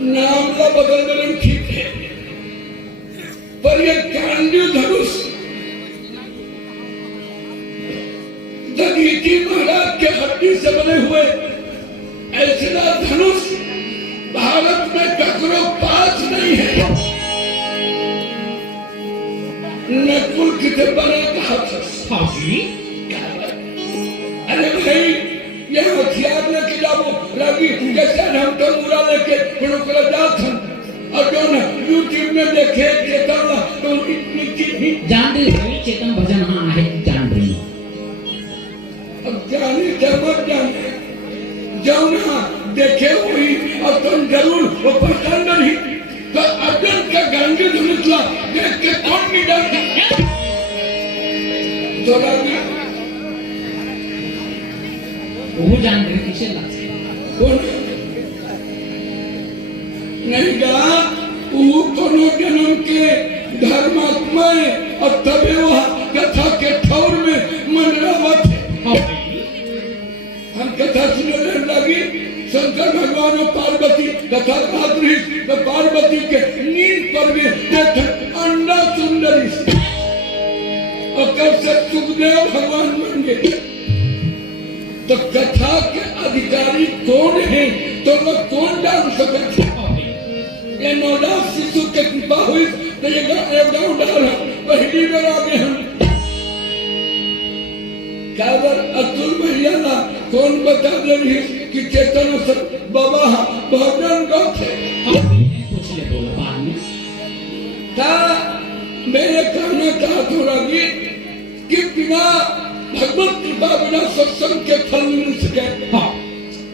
नाम का बदल ठीक है, पर ये गांधी धनुष दधीची महाराज के हड्डी से बने हुए ऐसा धनुष भारत में ककरो पास नहीं है। नकुल कितने बने कहा था? अरे भाई ये हथियार लेके जाओ लगी जैसे हम तो मुरा लेके गुरुकुल जात हम और जो ना यूट्यूब में देखे चेतन तो इतनी जान रही चेतन भजन हाँ है जान रही अब जाने जब जाने जाओ ना देखे हुई और तुम जरूर वो पसंद नहीं तो अर्जुन का गांधी धनुष ला देख के कौन नहीं डरता थोड़ा भी वो जान रही किसे लगता नहीं गा वो कोनो जन्म के धर्मात्मा है और तभी वह कथा के ठौर में मंडरावत है। हम कथा सुनने लगी शंकर भगवान और पार्वती कथा बात रही तो पार्वती के नींद पर भी देख अंडा सुंदरी और कब से सुखदेव भगवान बन गए। तो कथा के अधिकारी कौन है तो लोग कौन जान सकते? ये नवजात शिशु के कृपा हुई तो ये गाँव डाल पहली बार आगे हम काबर अतुल भैया ना कौन बता दे रही कि चेतन सर बाबा भजन गाते कुछ ले बोला बाद में था मेरे कहना चाहता लगी कि बिना भगवत कृपा बिना सत्संग के फल मिल सके,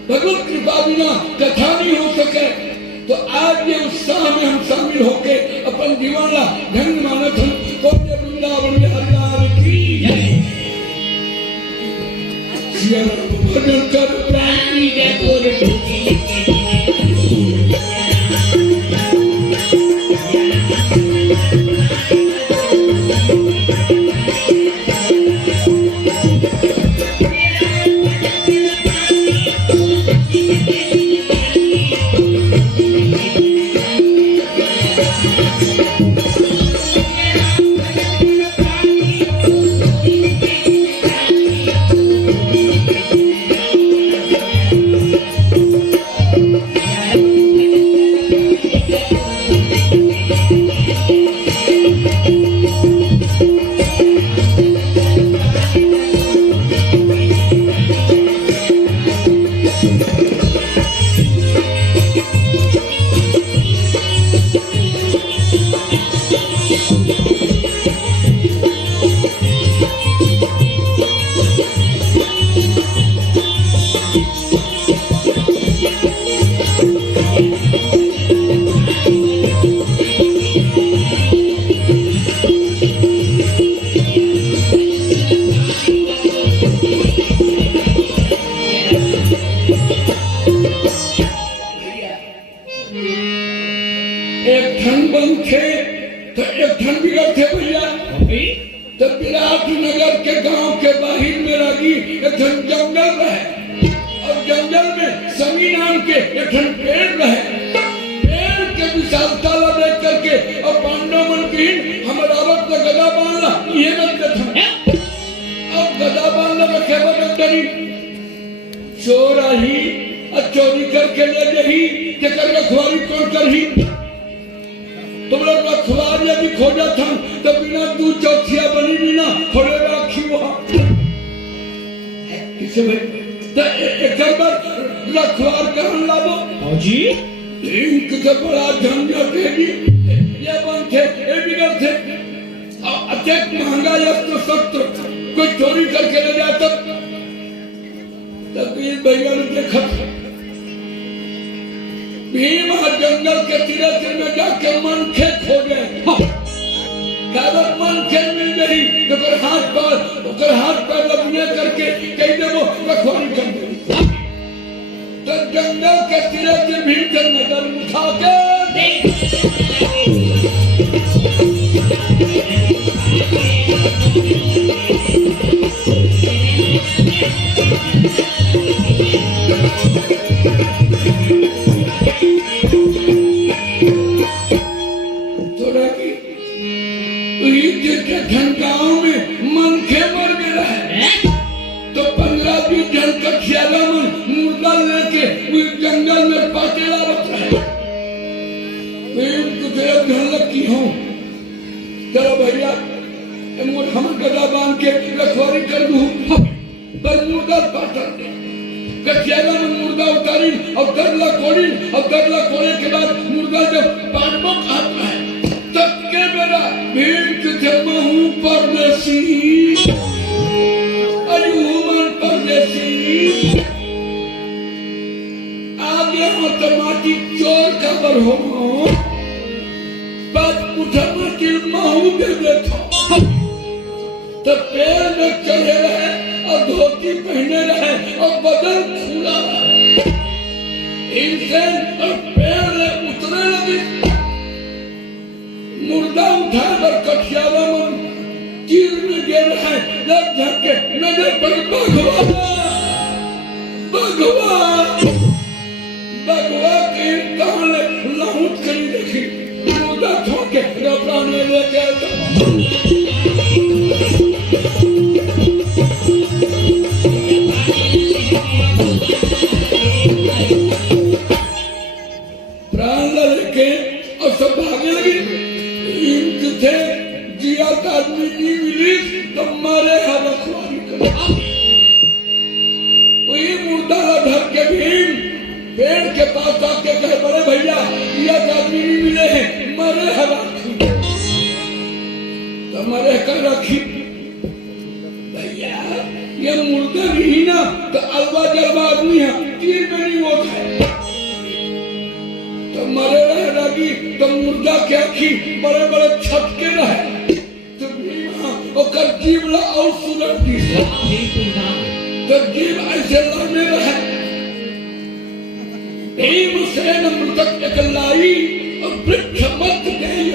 भगवत कृपा बिना कथा नहीं हो सके। तो आज ये उत्साह में हम शामिल होके अपन जीवन ला ढंग मानत हम पुण्य वृंदावन में हरिलाल की जय भजन कर प्राणी जय गोर चोरी करके ले गई रखवारी कौन कर ही तुम लोग रखवार यदि खोजा था तो बिना तू चौथिया बनी बिना थोड़े राखी वहां किसे तो एक बार रखवार कर लाओ जी इनके से बड़ा झंझट है जी ये बन थे ये बिगड़ थे अत्यंत महंगा यस्त्र शस्त्र कोई चोरी करके ले जाता तब ये भैया ने देखा भीम जंगल के तीरथ में जाके मनखे खोजे मनखे मिल गई तो हाथ पैर लबने करके कह दे वो रखवारी कर दे तो जंगल के सिरे से भीड़ से नजर उठा के थोड़ा की गाँव में मनखे मर गया है तो 15-20 जन कठियाला में मुर्दा लेके जंगल में पाटेला बता है ध्यान की हूँ चलो भैया हम गदा बांध के रखवारी कर दूं पर मुर्दा पाटर कठियाला में मुर्दा उतारी और दरला कोड़े के बाद मुर्दा जब पाटबक आता है तब के मेरा भीड़ जब हूँ परदेसी परदेसी आगे हो तो माटी चोर का बर हो बात उठा माटी महू दे देता तो पैर में चढ़े रहे और धोती पहने रहे और बदन खुला रहे इनसे और पैर उतरे लगे मुर्दा उठा कर कठियाला में तीर में गिर रहे जब झटके नजर पर भगवा के कहां लाहौट करी देखी मुर्दा छोड़ के प्राणी लेके प्राण लेके और सब भागने लगी थे जिया का आदमी नहीं मिली तो मारे हवाखोरी कर वही मुर्दा धर के भीम पेड़ के पास आके कहे बड़े भैया जिया का आदमी नहीं मिले हैं मरे हवाखोरी तो मरे कर रखी भैया ये मुर्दा नहीं ना तो अलवा जलवा आदमी है तीर में नहीं वो है तो मरे रहे लगी तो मुर्दा के आखी बड़े बड़े छटके रहे तो और जीव ला और सुनर दी तो जीव ऐसे लड़ने रहे भीम से मृतक एक लाई और वृक्ष मत गई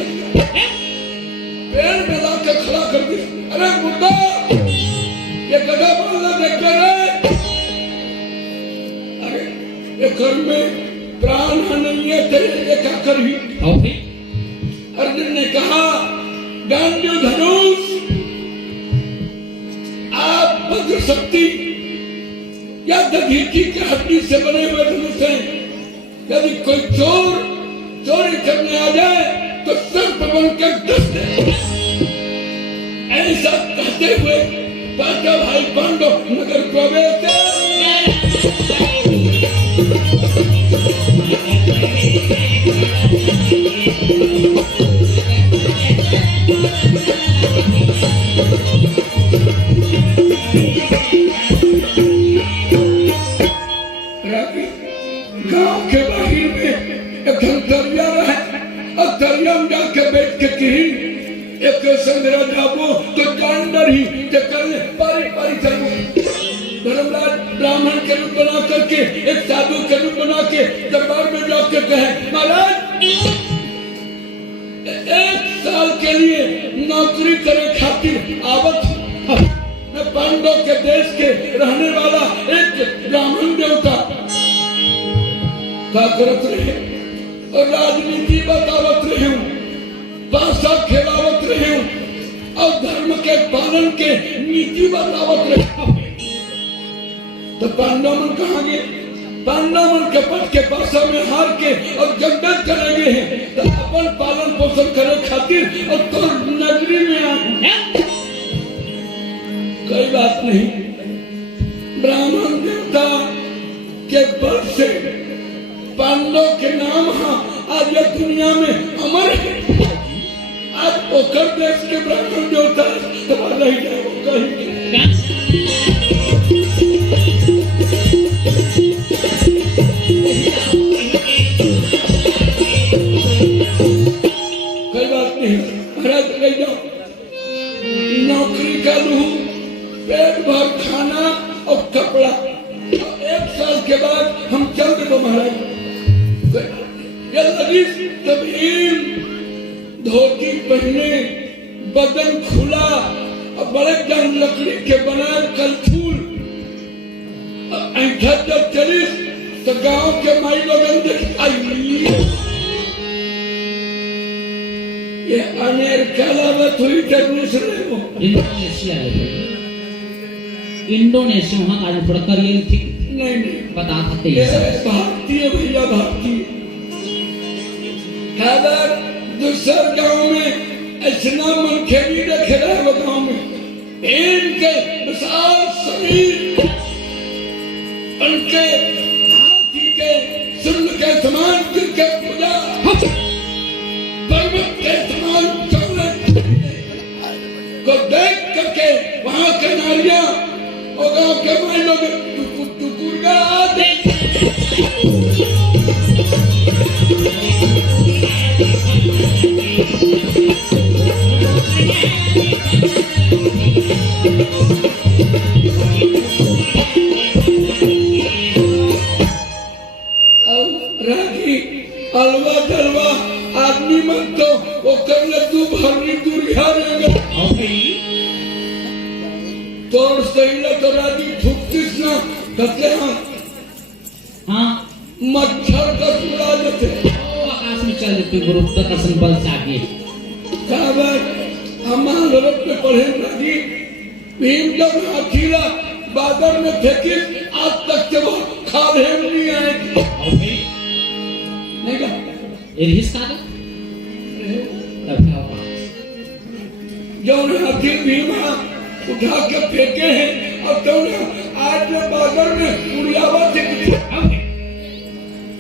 पेड़ में लाके खड़ा कर दी अरे मुर्दा ये गधा बोलना देख कर अरे ये घर में प्राण नहीं है तेरे ये क्या करी अर्जुन ने कहा गांधी धनुष आप वज्र शक्ति या दधीची के हड्डी से बने हुए धनुष हैं यदि कोई चोर चोरी करने आ जाए तो सर्प बनकर डस दे ऐसा कहते हुए पांचों भाई पांडव नगर प्रवेश गांव के बाहर में एक दरिया रहे और दरिया में जाके बैठ के कहीं एक संग्रह जाबो तो जानवर ही करने पारी चलो धर्मराज ब्राह्मण के रूप बना करके एक साधु के रूप बना के दरबार में जाके कहे महाराज 1 साल के लिए नौकरी करे खातिर आवत मैं पांडव के देश के रहने वाला एक ब्राह्मण देवता का करत रहे और राजनीति बतावत रहे हूँ भाषा खेलावत रहे हूँ और धर्म के पालन के नीति बतावत रहे तो पांडव मन कहाँ गए पांडव मन के पट के पासा में हार के और जंगल चले गए हैं तो अपन पालन पोषण करे खातिर और तो नगरी में आए कोई बात नहीं ब्राह्मण देवता के बल से पांडव के नाम आज ये दुनिया में अमर है आज ओकर देश के ब्राह्मण देवता तुम्हारा ही जाए वो कहीं कोई बात नहीं महाराज ले जाओ नौकरी का लूं पेट भर खाना और कपड़ा 1 साल के बाद हम चल चलिस तब भीम धोती पहने, बदन खुला और बड़े जन लकड़ी के बनाए कलछूल ऐठा जब चलिस तो गांव के माई लोगन देख आई ये अमेरिका लावत हुई दूसरे को इंडोनेशिया इंडोनेशिया वहाँ आज थोड़ा करियर ठीक नहीं बता सकते ये हैं भारतीय भैया भारतीय खबर दूसर गांव में ऐसा मन खेली देखे रहे वो गांव में इनके विशाल शरीर उनके हाथी के सुन के समान जिनके पूजा पर्वत के समान चौड़े को देख करके वहां के नारियां और गांव के माई लोग टुकुर आते रागी अलवा दलवा आदमी मन तो वो कर लड्डू भरनी दूरिया रहेंगे तोड़ सही तो रागी फुकतीस ना कहते हैं हाँ मच्छर का उड़ा देते आकाश में चल देते गुरुत्वाकर्षण बल से आगे खबर हमारे लोग पे पढ़े रागी भीम जब अखीला बादल में फेंकी आज तक के वो खाल है नहीं आएगी नहीं का हिस्सा जो हाथी भीमा उठा के फेंके हैं और तो आज में बादल में उड़ियावा थे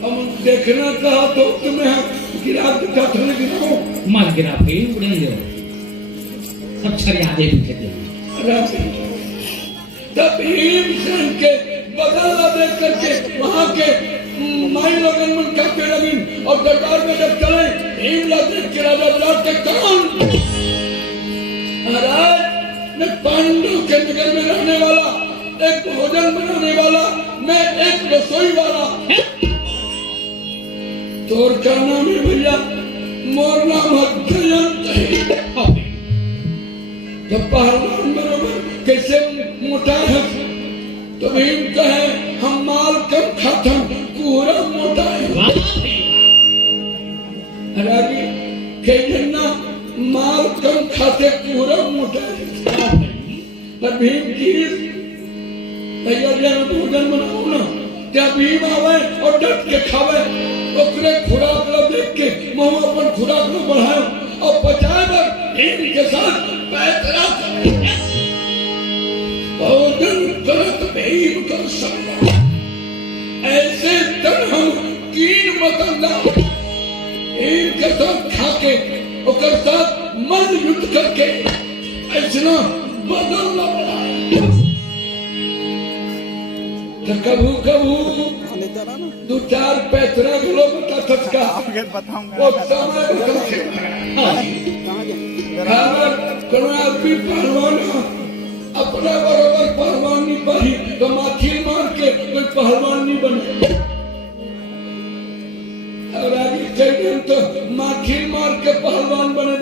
हम देखना कहा तो तुम्हें गिरा दिखा था गिराओ मत गिरा फिर उड़ेंगे सब छरी आधे पीछे तब भीमसेन के बदला देख करके वहां के माई लोगन मन कहते लगिन और दरबार में जब चले भीमला देख के राजा बुलाते के कौन महाराज मैं पांडु के नगर में रहने वाला एक भोजन बनाने वाला मैं एक रसोई वाला तोर का नाम है भैया मोर नाम जयंत है जब पहलवान बराबर कैसे मोटा है तो भीम कहे हम माल कम खाता पूरा मोटा है रागी कहना माल कम खाते पूरा मोटा है पर भीम की भैया भोजन बनाओ ना क्या भीम आवे और डट के खावे ओकरे खुराक लो देख के मुंह अपन खुराक लो बढ़ाए और पचाए बर भीम के साथ पैतरा भोजन करत भीम कर सकता ऐसे तन हम कीन मतंगा भीम के साथ खा के ओकर साथ मल युद्ध करके ऐसा बदल ला बढ़ाए तो कभू कभू दो चार पैतरा गलो बता थका वो समय खबर करुणा भी पहलवान अपने बराबर पहलवान नहीं पाही तो माथी मार के कोई पहलवान नहीं बने और आगे चल तो माथी मार के पहलवान बने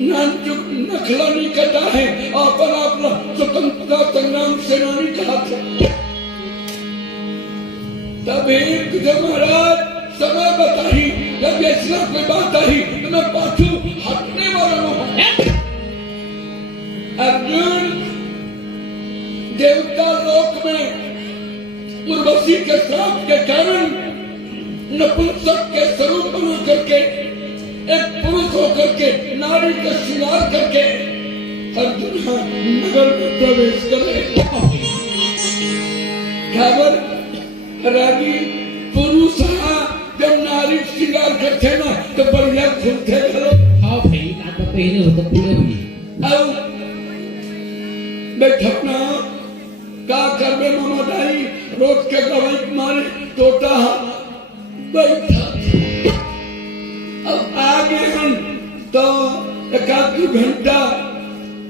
नखला नहीं कटा है अपन अपना स्वतंत्रता संग्राम सेनानी कहा था तभी महाराज समय बताई जब ऐसा कोई बात आई तो मैं पाछू हटने वाला हूँ अर्जुन देवता लोक में उर्वशी के श्राप के कारण नपुंसक के स्वरूप बना करके एक पुरुष होकर के नारी का श्रृंगार करके अर्जुन नगर में प्रवेश करे खबर रागी पुरुष जब नारी श्रृंगार करते ना तो बढ़िया खुलते घरों हाँ भाई आप पहले होता पूरे हुई अब बैठना का करबे मामा दाई रोज के गवाई मारे तोता बैठा अब आगे हम तो एक आध घंटा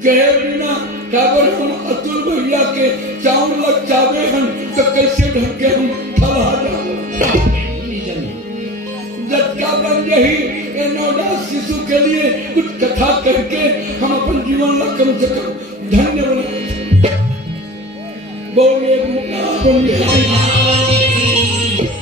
कहे बिना काबर हम अतुल भैया के चावल लग जावे हम तो कैसे ढंग के हम फला जाओ यही ये नवजात शिशु के लिए कुछ कथा करके हम अपन जीवन ला कम से कम धन्य बनाए। बोलिए